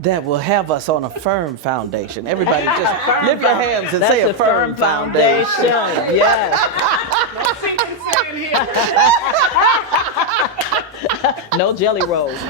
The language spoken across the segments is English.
that will have us on a firm foundation. Everybody just lift your hands and say a firm foundation. Yes. No secret saying here. No jelly rolls.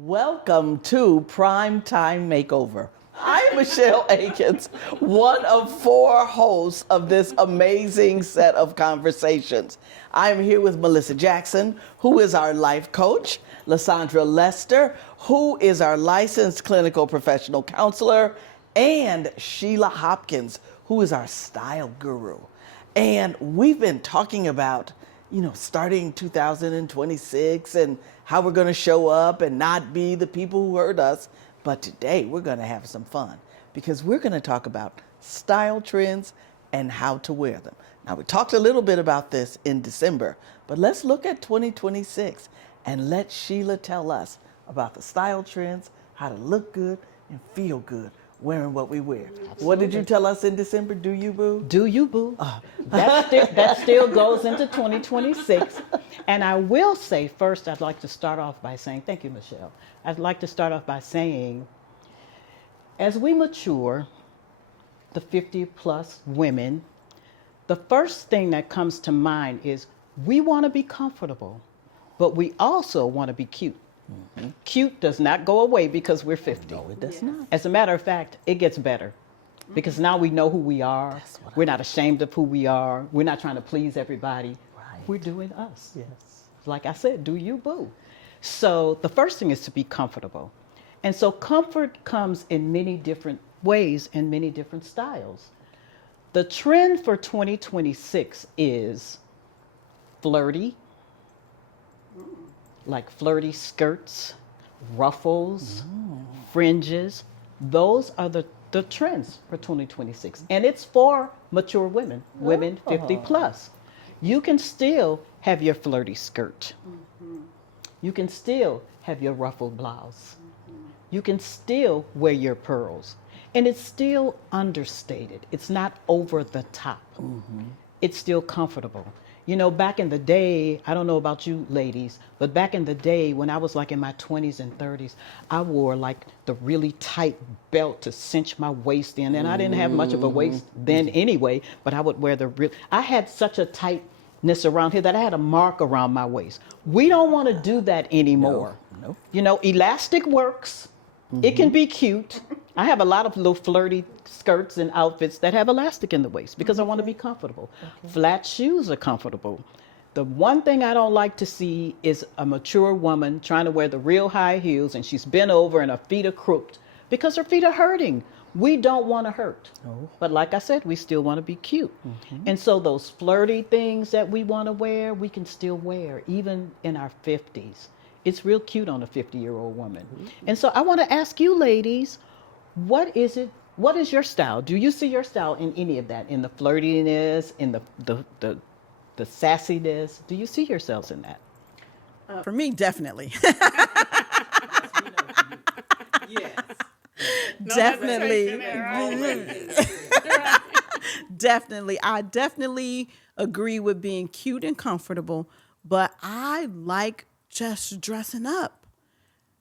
Welcome to Primetime Makeover. I'm Michelle Akins, one of 4 hosts of this amazing set of conversations. I'm here with Melissa Jackson, who is our life coach, Lysandra Lester, who is our licensed clinical professional counselor, and Sheila Hopkins, who is our style guru. And we've been talking about starting 2026 and how we're going to show up and not be the people who hurt us. But today we're going to have some fun because we're going to talk about style trends and how to wear them. Now, we talked a little bit about this in December, but let's look at 2026 and let Sheila tell us about the style trends, how to look good and feel good wearing what we wear. Absolutely. What did you tell us in December? Do you, boo? Do you, boo? That still goes into 2026. And I will say first, I'd like to start off by saying, thank you, Michelle. I'd like to start off by saying, as we mature, the 50 plus women, the first thing that comes to mind is we want to be comfortable, but we also want to be cute. Mm-hmm. Cute does not go away because we're 50. No, it does not. As a matter of fact, it gets better because now we know who we are. We're not ashamed of who we are. We're not trying to please everybody. Right. We're doing us. Yes. Like I said, do you, boo? So the first thing is to be comfortable. And so comfort comes in many different ways and many different styles. The trend for 2026 is flirty, like flirty skirts, ruffles, fringes. Those are the trends for 2026. And it's for mature women, women 50 plus. You can still have your flirty skirt. You can still have your ruffled blouse. You can still wear your pearls. And it's still understated. It's not over the top. It's still comfortable. You know, back in the day, I don't know about you ladies, but back in the day when I was like in my 20s and 30s, I wore like the really tight belt to cinch my waist in. And I didn't have much of a waist then anyway, but I would wear I had such a tightness around here that I had a mark around my waist. We don't want to do that anymore. No. You know, elastic works. It can be cute. I have a lot of little flirty skirts and outfits that have elastic in the waist because I want to be comfortable. Flat shoes are comfortable. The one thing I don't like to see is a mature woman trying to wear the real high heels and she's bent over and her feet are crooked because her feet are hurting. We don't want to hurt. No. But like I said, we still want to be cute. And so those flirty things that we want to wear, we can still wear even in our 50s. It's real cute on a 50-year-old woman. And so I want to ask you ladies, what is your style? Do you see your style in any of that? In the flirtiness, in the sassiness? Do you see yourselves in that? For me, definitely. Yes. Definitely. Definitely. I definitely agree with being cute and comfortable, but I like just dressing up.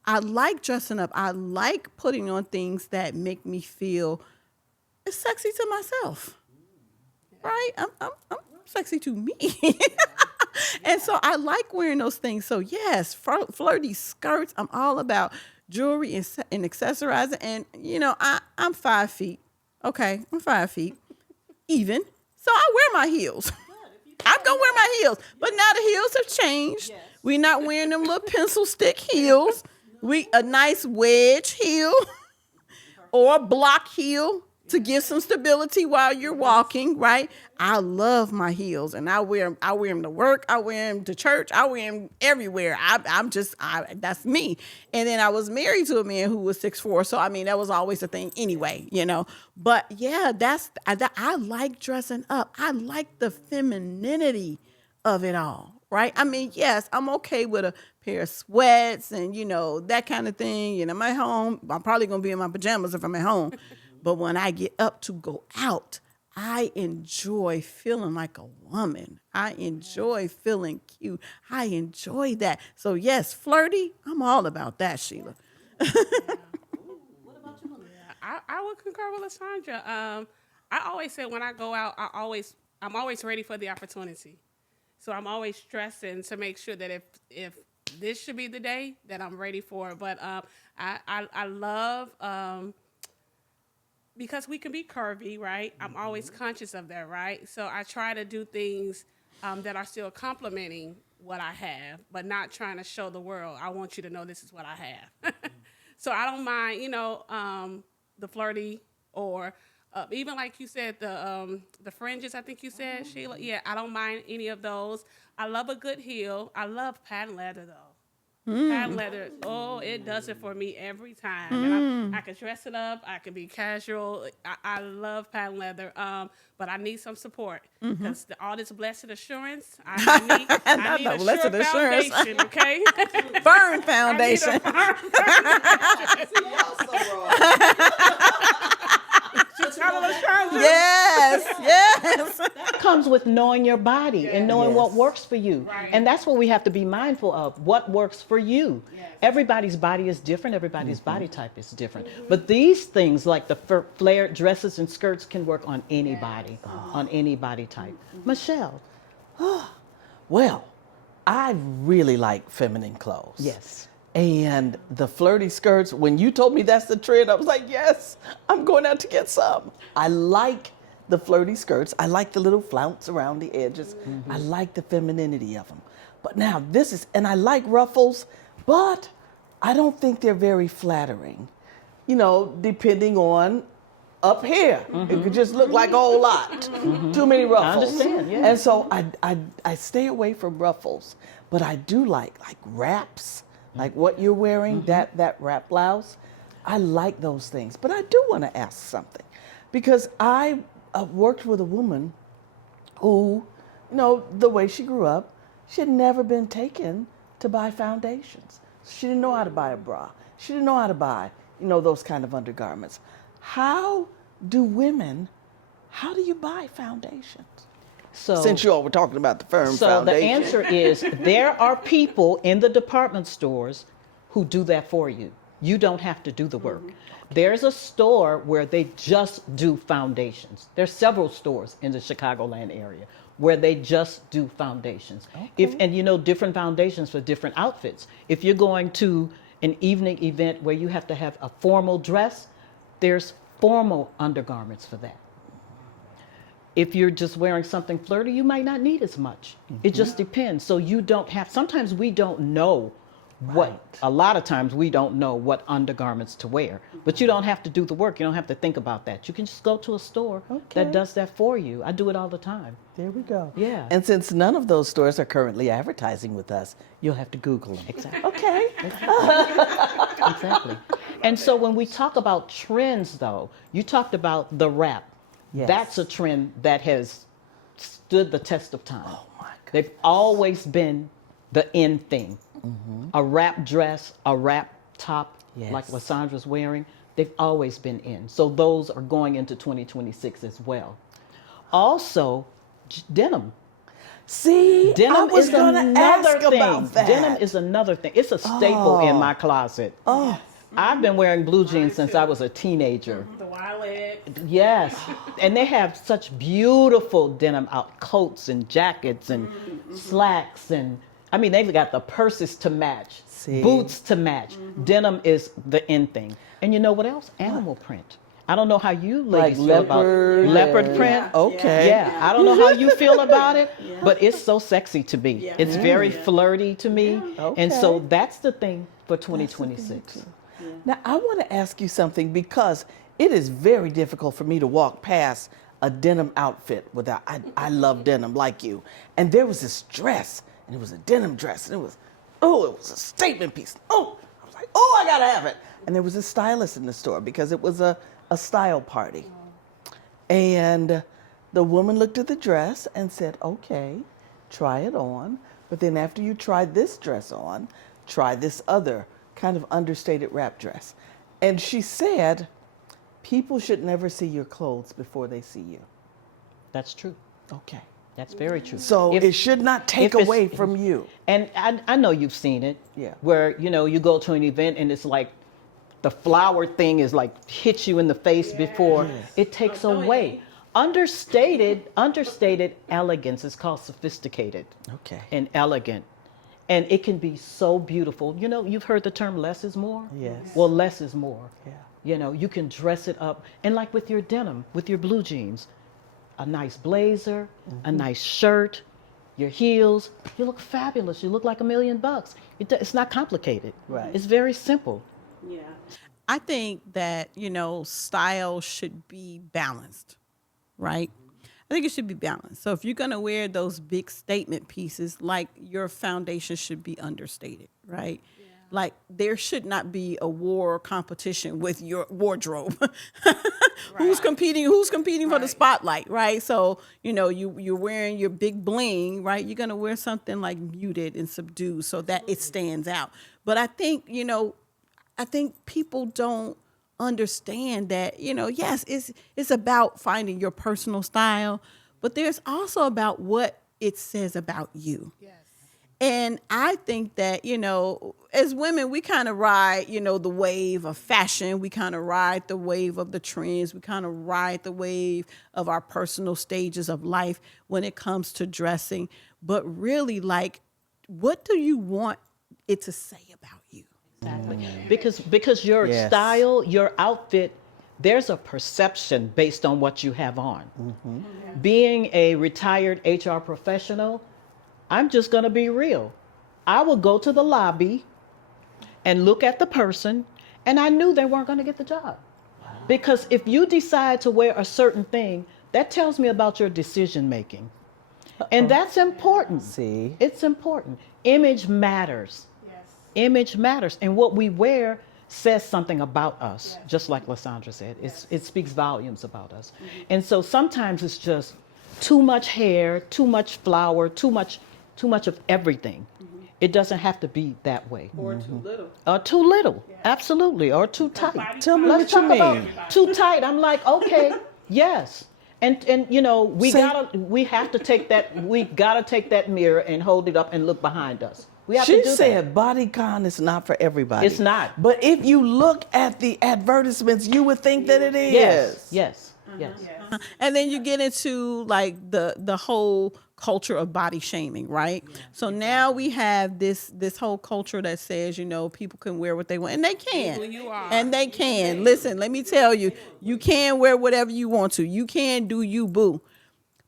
I like dressing up. I like putting on things that make me feel sexy to myself. Right? I'm sexy to me. And so I like wearing those things. So yes, flirty skirts. I'm all about jewelry and accessorizing. And I'm 5 feet. Okay, I'm 5 feet. Even. So I wear my heels. I'm going to wear my heels. But now the heels have changed. Yes. We're not wearing them little pencil stick heels. A nice wedge heel or a block heel to give some stability while you're walking, right? I love my heels, and I wear them to work. I wear them to church. I wear them everywhere. That's me. And then I was married to a man who was 6'4", so I mean that was always a thing anyway, But yeah, I like dressing up. I like the femininity of it all, right? I mean, yes, I'm okay with a pair of sweats and, that kind of thing. And I'm at home. I'm probably going to be in my pajamas if I'm at home. But when I get up to go out, I enjoy feeling like a woman. I enjoy feeling cute. I enjoy that. So, yes, flirty, I'm all about that, Sheila. I would concur with Lysandra. I always say when I go out, I'm always ready for the opportunity. So I'm always stressing to make sure that if this should be the day that I'm ready for it. But I love because we can be curvy, right? I'm always conscious of that, right? So I try to do things that are still complimenting what I have, but not trying to show the world, I want you to know this is what I have. So I don't mind, the flirty or even like you said, the fringes, I think you said, Sheila. Yeah, I don't mind any of those. I love a good heel. I love patent leather, though. Patent leather, it does it for me every time. And I can dress it up. I can be casual. I love patent leather, but I need some support because all this blessed assurance, I need a blessed sure assurance. foundation, okay? Burn foundation. I need a firm Just got a little assurance. Yes. That comes with knowing your body and knowing what works for you. Right. And that's what we have to be mindful of, what works for you. Yes. Everybody's body is different. Everybody's body type is different. But these things like the flared dresses and skirts can work on anybody, on any body type. Michelle. Well, I really like feminine clothes. Yes. And the flirty skirts, when you told me that's the trend, I was like, yes, I'm going out to get some. I like the flirty skirts. I like the little flounce around the edges. I like the femininity of them. But now and I like ruffles, but I don't think they're very flattering. Depending on up here. It could just look like a whole lot. Too many ruffles. I understand, yeah. And so I stay away from ruffles, but I do like wraps. Like what you're wearing, that wrap blouse, I like those things. But I do want to ask something, because I worked with a woman who, the way she grew up, she had never been taken to buy foundations. She didn't know how to buy a bra. She didn't know how to buy, those kind of undergarments. How do you buy foundations? So, Since you all were talking about the firm so foundation. the answer is there are people in the department stores who do that for you. You don't have to do the work. There's a store where they just do foundations. There's several stores in the Chicagoland area where they just do foundations. And different foundations for different outfits. If you're going to an evening event where you have to have a formal dress, there's formal undergarments for that. If you're just wearing something flirty, you might not need as much. It just depends. So sometimes we don't know a lot of times we don't know what undergarments to wear. But you don't have to do the work. You don't have to think about that. You can just go to a store that does that for you. I do it all the time. There we go. Yeah. And since none of those stores are currently advertising with us, you'll have to Google them. Exactly. Okay. Exactly. And so when we talk about trends, though, you talked about the wrap. Yes. That's a trend that has stood the test of time. Oh my goodness. They've always been the in thing. A wrap dress, a wrap top, like Yes. Lysandra's wearing, they've always been in. So those are going into 2026 as well. Also, denim. See, I Denim was is going to another ask thing. about that. Denim is another thing. It's a staple in my closet. I've been wearing blue jeans since I was a teenager. The wide leg. Yes. And they have such beautiful denim out coats and jackets and slacks. And I mean, they've got the purses to match, See? boots to match. Denim is the in thing. And you know what else? Animal print. I don't know how you ladies feel about leopard print. Okay. Yeah, I don't know how you feel about it, but it's so sexy to me. It's very flirty to me. And so Okay. that's the thing for 2026. Now, I want to ask you something, because it is very difficult for me to walk past a denim outfit without, I love denim like you. And there was this dress, and it was a denim dress, and it was a statement piece. I was like, I got to have it. And there was a stylist in the store because it was a style party. And the woman looked at the dress and said, okay, try it on. But then after you try this dress on, try this other kind of understated wrap dress. And she said, people should never see your clothes before they see you. That's true. Okay. That's very true. So it should not take if it's- away from you. And I know you've seen it. Yeah. Where, you go to an event and it's like the flower thing is like hits you in the face before it takes away. Understated elegance is called sophisticated. Okay. And elegant. And it can be so beautiful. You've heard the term less is more? Yes. Well, less is more. Yeah. You can dress it up. And like with your denim, with your blue jeans, a nice blazer, a nice shirt, your heels, you look fabulous. You look like $1 million. It's not complicated. Right. It's very simple. Yeah. I think that, style should be balanced, right? I think it should be balanced. So if you're going to wear those big statement pieces, like your foundation should be understated, right? Yeah. Like there should not be a war competition with your wardrobe. Who's competing for the spotlight, right? So, you're wearing your big bling, right? You're going to wear something like muted and subdued so that it stands out. But I think, people don't understand that, yes, it's about finding your personal style, but there's also about what it says about you. Yes. And I think that, as women, we kind of ride, the wave of fashion. We kind of ride the wave of the trends. We kind of ride the wave of our personal stages of life when it comes to dressing. But really, like, what do you want it to say about you? Exactly. Because your style, your outfit, there's a perception based on what you have on. Being a retired HR professional, I'm just going to be real. I would go to the lobby and look at the person, and I knew they weren't going to get the job. Because if you decide to wear a certain thing, that tells me about your decision making. And that's important. See? It's important. Image matters. Yes. Image matters. And what we wear says something about us, just like Lysandra said. It speaks volumes about us. And so sometimes it's just too much hair, too much flour, too much of everything. It doesn't have to be that way. Or too little. Or too little, absolutely, or too tight. Tell me Let's what you talk mean. about too tight. I'm like, okay, yes. And we have to take that mirror and hold it up and look behind us. We have She to do said bodycon is not for everybody. It's not. But if you look at the advertisements, you would think that it is. that. Yes. And then you get into like the whole culture of body shaming, right? So now we have this whole culture that says, people can wear what they want, and they can. Who you are. And they can. Listen, let me tell you, you can wear whatever you want to. You can do you, boo.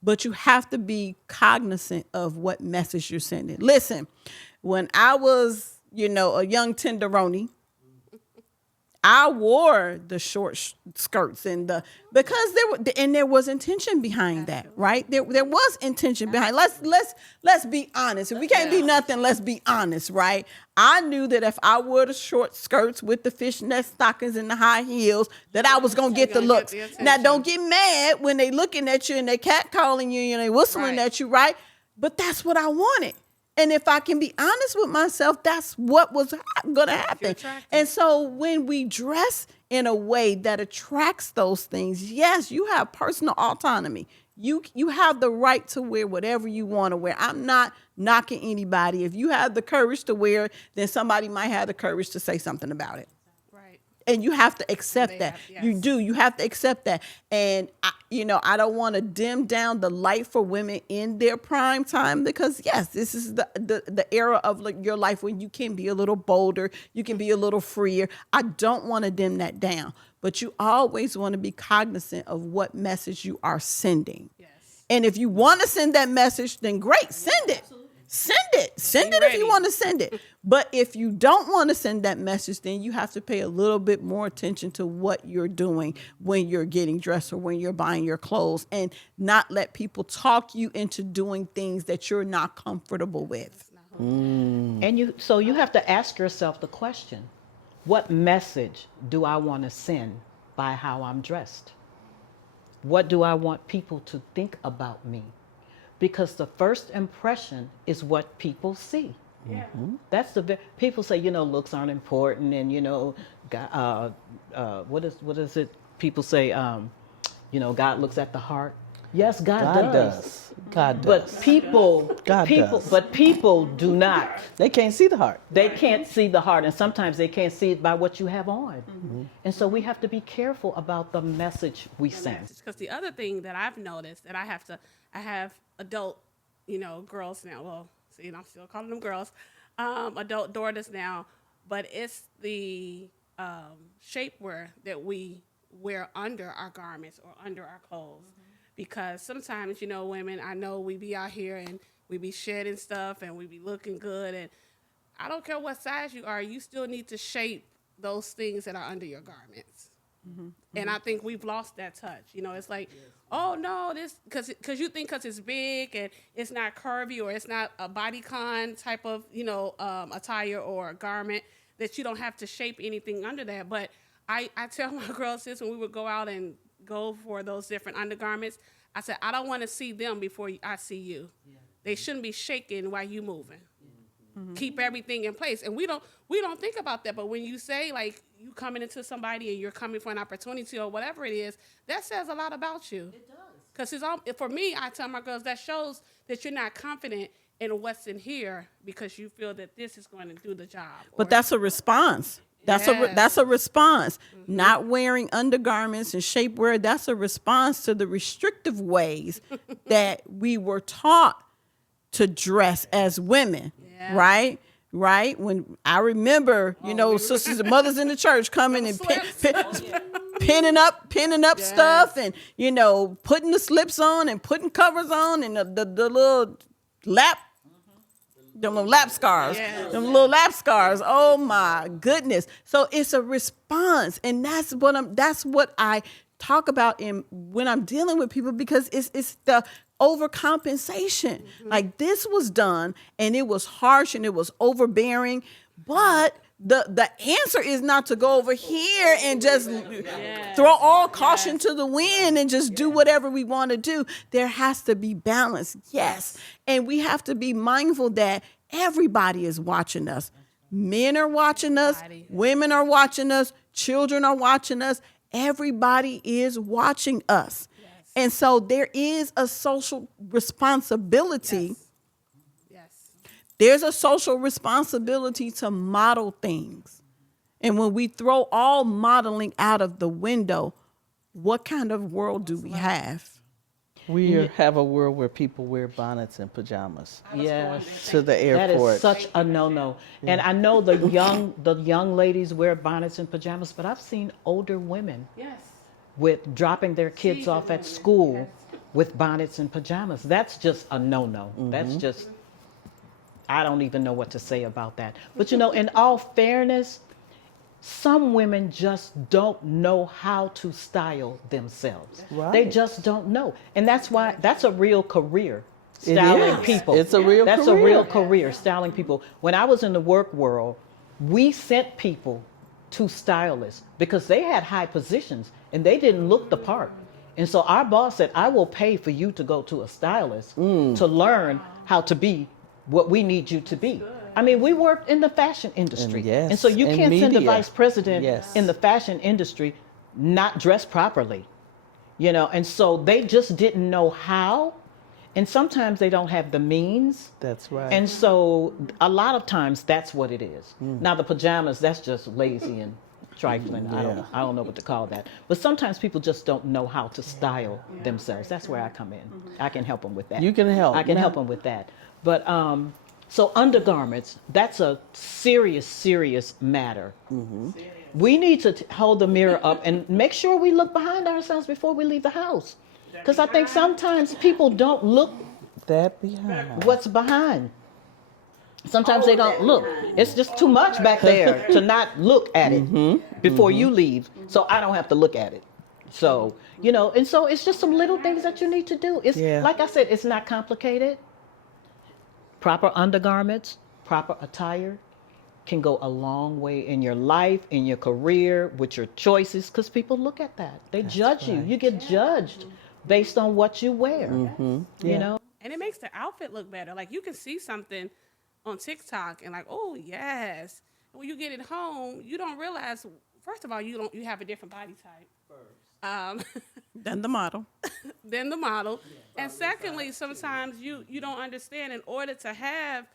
But you have to be cognizant of what message you're sending. Listen, when I was, a young tenderoni, I wore the short skirts because there was intention behind that, right? There was intention behind. Let's be honest. If we can't be nothing, let's be honest, right? I knew that if I wore the short skirts with the fishnet stockings and the high heels, that I was gonna get the looks. Now, don't get mad when they looking at you and they catcalling you and they whistling at you, right? But that's what I wanted. And if I can be honest with myself, that's what was going to happen. And so when we dress in a way that attracts those things, yes, you have personal autonomy. You have the right to wear whatever you want to wear. I'm not knocking anybody. If you have the courage to wear it, then somebody might have the courage to say something about it. And you have to accept that. You do. You have to accept that. And, I don't want to dim down the light for women in their prime time because, yes, this is the era of your life when you can be a little bolder. You can be a little freer. I don't want to dim that down. But you always want to be cognizant of what message you are sending. Yes. And if you want to send that message, then great, send it. Send it if you want to send it. But if you don't want to send that message, then you have to pay a little bit more attention to what you're doing when you're getting dressed or when you're buying your clothes and not let people talk you into doing things that you're not comfortable with. And so you have to ask yourself the question, what message do I want to send by how I'm dressed? What do I want people to think about me? Because the first impression is what people see. Yeah. That's people say, looks aren't important, and what is it? People say, God looks at the heart. Yes, God does. God does. But people, God people, does. but people do not. They can't see the heart. They can't see the heart, and sometimes they can't see it by what you have on. And so we have to be careful about the message we send. Because the other thing that I've noticed that I have adult, girls now. Well, see, I'm still calling them girls, adult daughters now, but it's the shapewear that we wear under our garments or under our clothes. Because sometimes, women, I know we be out here and we be shedding stuff and we be looking good. And I don't care what size you are, you still need to shape those things that are under your garments. And I think we've lost that touch. It's like, oh, no, this, because you think because it's big and it's not curvy or it's not a bodycon type of, attire or a garment that you don't have to shape anything under that. But I tell my girls this when we would go out and go for those different undergarments. I said, I don't want to see them before I see you. Yeah. They shouldn't be shaking while you moving. Keep everything in place. And we don't think about that. But when you say, like, you coming into somebody and you're coming for an opportunity or whatever it is, that says a lot about you. It does. Because for me, I tell my girls, that shows that you're not confident in what's in here because you feel that this is going to do the job. But that's a response. That's a response. Not wearing undergarments and shapewear, that's a response to the restrictive ways that we were taught to dress as women, right? Right? When I remember, sisters and mothers in the church coming and pinning up stuff and, putting the slips on and putting covers on and the little them little lap scars, them little lap scars. Oh my goodness! So it's a response, and that's what I talk about when I'm dealing with people, because it's the overcompensation. Like, this was done, and it was harsh and it was overbearing, but the answer is not to go over here and just throw all caution to the wind and just do whatever we want to do. There has to be balance. Yes. And we have to be mindful that everybody is watching us. Men are watching us. Women are watching us. Children are watching us. Everybody is watching us. Yes. And so there is a social responsibility. Yes. There's a social responsibility to model things. And when we throw all modeling out of the window, what kind of world do we have? We have a world where people wear bonnets and pajamas. Yes. To the airport. That is such a no-no. Yeah. And I know the young ladies wear bonnets and pajamas, but I've seen older women with dropping their kids off at school with bonnets and pajamas. That's just a no-no. That's just, I don't even know what to say about that. But in all fairness, some women just don't know how to style themselves. Right. They just don't know. And that's why that's a real career, styling people. It's a real career. That's a real career, styling people. When I was in the work world, we sent people to stylists because they had high positions and they didn't look the part. And so our boss said, I will pay for you to go to a stylist to learn how to be what we need you to be. I mean, we worked in the fashion industry. And so you can't send a vice president in the fashion industry not dressed properly, and so they just didn't know how. And sometimes they don't have the means. That's right. And so a lot of times that's what it is. Now the pajamas, that's just lazy and trifling. I don't know what to call that. But sometimes people just don't know how to style themselves. That's where I come in. I can help them with that. You can help. I can help them with that. But so undergarments, that's a serious matter. We need to hold the mirror up and make sure we look behind ourselves before we leave the house. Because I think sometimes people don't look behind what's behind. Sometimes they don't look. It's just too much back there to not look at it before you leave. So I don't have to look at it. So, and so it's just some little things that you need to do. It's like I said, it's not complicated. Proper undergarments, proper attire can go a long way in your life, in your career, with your choices, because people look at that. They judge you. You get judged based on what you wear, And it makes the outfit look better. Like, you can see something on TikTok and like, oh yes. And when you get it home, you don't realize. First of all, you have a different body type. Then the model. Than the model. And secondly, sometimes you don't understand, in order to have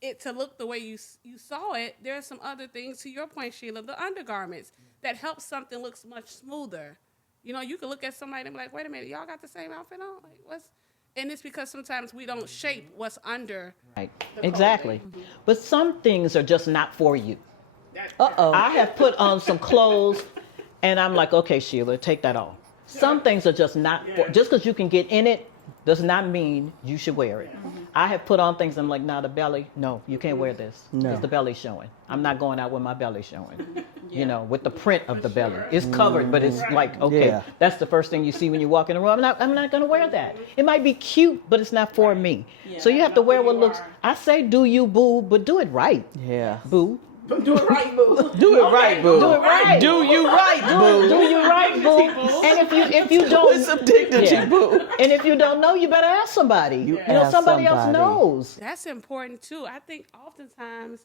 it to look the way you saw it, there are some other things, to your point, Sheila, the undergarments, that help something looks much smoother. You know, you can look at somebody and be like, wait a minute, y'all got the same outfit on? Like, what's... And it's because sometimes we don't shape what's under. Right. Exactly. But some things are just not for you. Uh-oh. I have put on some clothes and I'm like, okay, Sheila, take that off. Some things are just not for, just because you can get in it does not mean you should wear it. I have put on things, I'm like, nah, the belly, no, you can't wear this because the belly's showing. I'm not going out with my belly showing, you know, with the print of the belly. It's covered, but it's like, okay, that's the first thing you see when you walk in the room. I'm not going to wear that. It might be cute, but it's not for me. So you have to wear what looks, I say do you, boo, but do it right. Yeah. Boo. Do it right, boo. Do it right, boo. Do it right. Do you right, boo. Do you right, boo? And if you don't, With some dignity, boo. And if you don't know, you better ask somebody. You know, ask somebody else somebody. knows. That's important too. I think oftentimes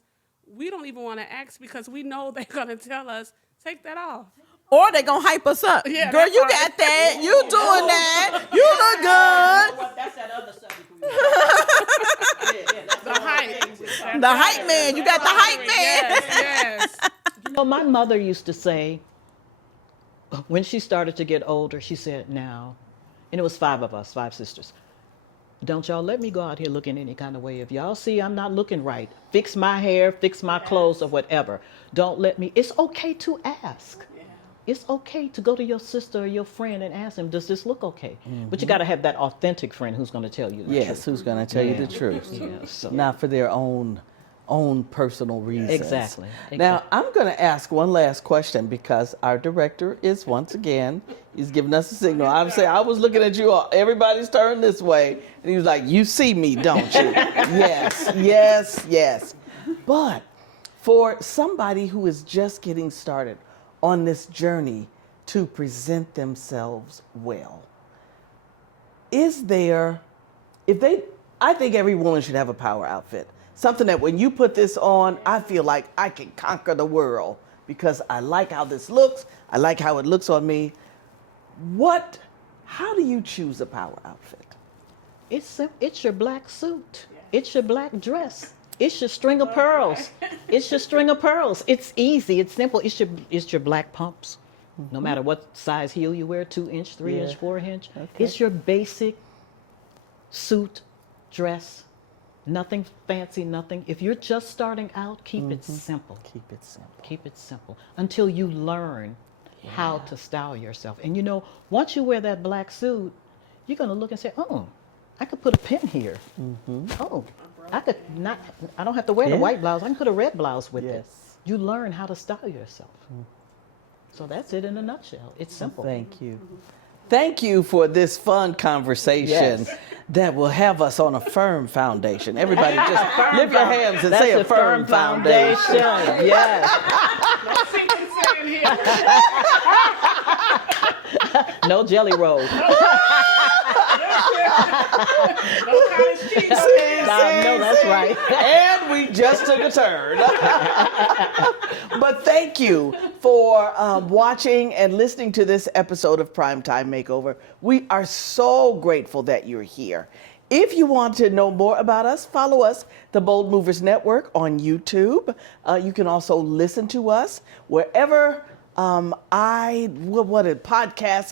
we don't even want to ask because we know they're gonna tell us, take that off. Or they gonna hype us up. Yeah, Girl, that you part. got that. You doing that. You look good. That's that other subject. The hype. The hype man. You got the hype man. Yes. You know, my mother used to say, when she started to get older, she said, now, and it was 5 of us, 5 sisters, don't y'all let me go out here looking any kind of way. If y'all see I'm not looking right, fix my hair, fix my clothes or whatever. Don't let me. It's okay to ask. It's okay to go to your sister or your friend and ask them, does this look okay? But you got to have that authentic friend who's going to tell you the truth. Yes, who's going to tell you the truth. Yeah, so. Not for their own personal reasons. Exactly. Now, I'm going to ask one last question because our director is once again, he's giving us a signal. I would say, I was looking at you all, everybody's turned this way. And he was like, you see me, don't you? Yes, yes, yes. But for somebody who is just getting started on this journey to present themselves well, is there, I think every woman should have a power outfit. Something that when you put this on, I feel like I can conquer the world because I like how this looks. I like how it looks on me. How do you choose a power outfit? It's your black suit. It's your black dress. It's your string of pearls. It's your string of pearls. It's easy. It's simple. It's your black pumps. No matter what size heel you wear, 2-inch, 3-inch, 4-inch. Okay. It's your basic suit, dress. Nothing fancy, nothing. If you're just starting out, keep it simple. Keep it simple. Keep it simple until you learn how to style yourself. And you know, once you wear that black suit, you're going to look and say, oh, I could put a pin here. Oh, I don't have to wear the white blouse. I can put a red blouse with it. You learn how to style yourself. So that's it in a nutshell. It's simple. Thank you. Thank you for this fun conversation that will have us on a firm foundation. Everybody just lift your hands and say a firm foundation. Yes. No jelly roll. No, that's right. And we just took a turn. But thank you for watching and listening to this episode of Primetime Makeover. We are so grateful that you're here. If you want to know more about us, follow us, the Bold Movers Network, on YouTube. You can also listen to us wherever podcasts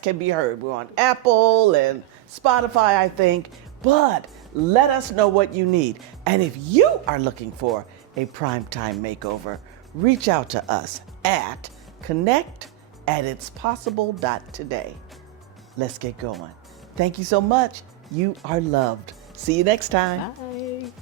can be heard. We're on Apple and Spotify, I think. But let us know what you need. And if you are looking for a primetime makeover, reach out to us at connect@itspossible.today. Let's get going. Thank you so much. You are loved. See you next time. Bye.